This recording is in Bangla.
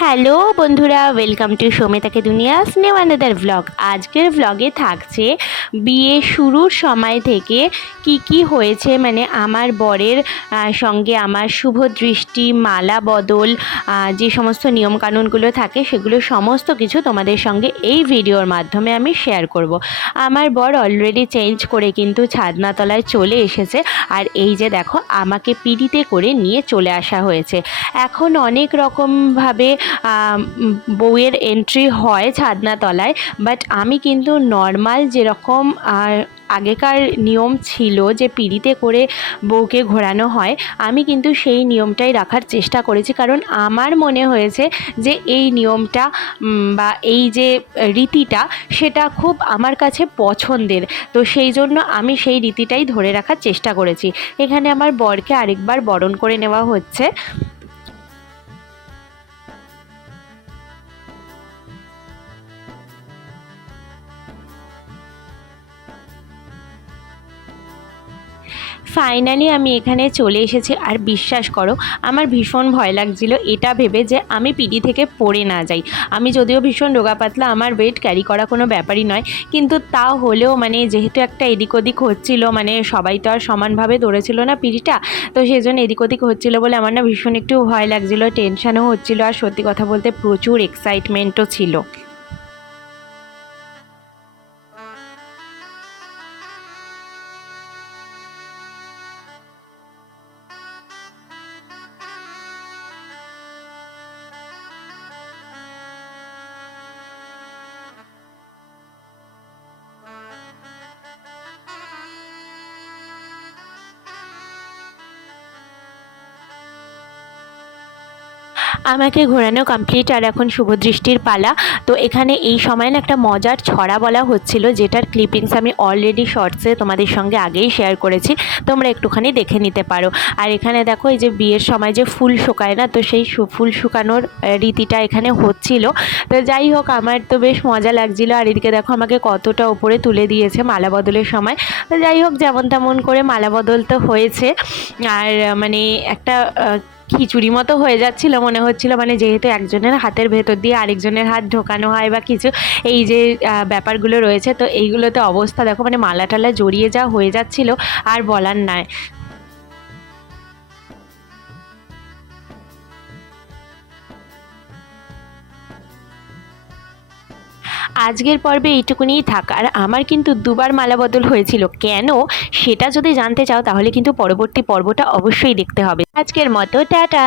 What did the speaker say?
হ্যালো বন্ধুরা ওয়েলকাম টু সৌমিতাকে দুনিয়া স্নেহ আনাদার ব্লগ আজকের ব্লগে থাকছে বিয়ে শুরুর সময় থেকে কি কি হয়েছে? মানে আমার বরের সঙ্গে আমার শুভ দৃষ্টি, মালা বদল যে সমস্ত নিয়মকানুনগুলো থাকে সেগুলো সমস্ত কিছু তোমাদের সঙ্গে এই ভিডিওর মাধ্যমে আমি শেয়ার করব। আমার বর অলরেডি চেঞ্জ করে কিন্তু ছাদনাতলায় চলে এসেছে। আর এই যে দেখো, আমাকে পিড়িতে করে নিয়ে চলে আসা হয়েছে। এখন অনেক রকমভাবে বউয়ের এন্ট্রি হয় ছাদনাতলায় বাট আমি কিন্তু নর্মাল যেরকম আর আগেকার নিয়ম ছিল যে পিড়িতে করে বউকে ঘোরানো হয়। আমি কিন্তু সেই নিয়মটাই রাখার চেষ্টা করেছি। কারণ আমার মনে হয়েছে যে এই নিয়মটা বা এই যে রীতিটা, সেটা খুব আমার কাছে পছন্দের। তো সেই জন্য আমি সেই রীতিটাই ধরে রাখার চেষ্টা করেছি। এখানে আমার বরকে আরেকবার বরণ করে নেওয়া হচ্ছে। ফাইনালি আমি এখানে চলে এসেছি। আর বিশ্বাস করো, আমার ভীষণ ভয় লাগছিল এটা ভেবে যে আমি পিডি থেকে পড়ে না যাই। আমি যদিও ভীষণ রোগা পাতলা আমার ওয়েট ক্যারি করা কোনো ব্যাপারই নয়। কিন্তু তা হলেও মানে যেহেতু একটা এদিক ওদিক হচ্ছিল মানে সবাই তো আর সমানভাবে দৌড়েছিল না পিড়িটা, তো সেই জন্য এদিক ওদিক হচ্ছিল বলে আমার না ভীষণ একটু ভয় লাগছিল টেনশনও হচ্ছিল। আর সত্যি কথা বলতে প্রচুর এক্সাইটমেন্টও ছিল। আমাকে ঘোরানো কমপ্লিট আর এখন শুভদৃষ্টির পালা। তো এখানে এই সময় না একটা মজার ছড়া বলা হচ্ছিল, যেটার ক্লিপিংস আমি অলরেডি শর্টসে তোমাদের সঙ্গে আগেই শেয়ার করেছি, তোমরা একটুখানি দেখে নিতে পারো। আর এখানে দেখো, এই যে বিয়ের সময় যে ফুল শুকায় না, তো সেই ফুল শুকানোর রীতিটা এখানে হচ্ছিল। তো যাই হোক, আমার তো বেশ মজা লাগছিল, আর এদিকে দেখো আমাকে কতটা উপরে তুলে দিয়েছে মালা বদলের সময়। তো যাই হোক, যেমন তেমন করে মালা বদল তো হয়েছে। আর মানে একটা খিচুড়ি মতো হয়ে যাচ্ছিল, মনে হচ্ছিল মানে যেহেতু একজনের হাতের ভেতর দিয়ে আরেকজনের হাত ঢোকানো হয় বা কিছু, এই যে ব্যাপারগুলো রয়েছে, তো এইগুলোতে অবস্থা দেখো মানে মালা টালা জড়িয়ে যা হয়ে যাচ্ছিল আর বলার নয় আজকের পর্বে এইটুকুনিই থাক। আর আমার কিন্তু দুবার মালা বদল হয়েছিল। কেন? সেটা যদি জানতে চাও, তাহলে কিন্তু পরবর্তী পর্বটা অবশ্যই দেখতে হবে। আজকের মতো, টাটা!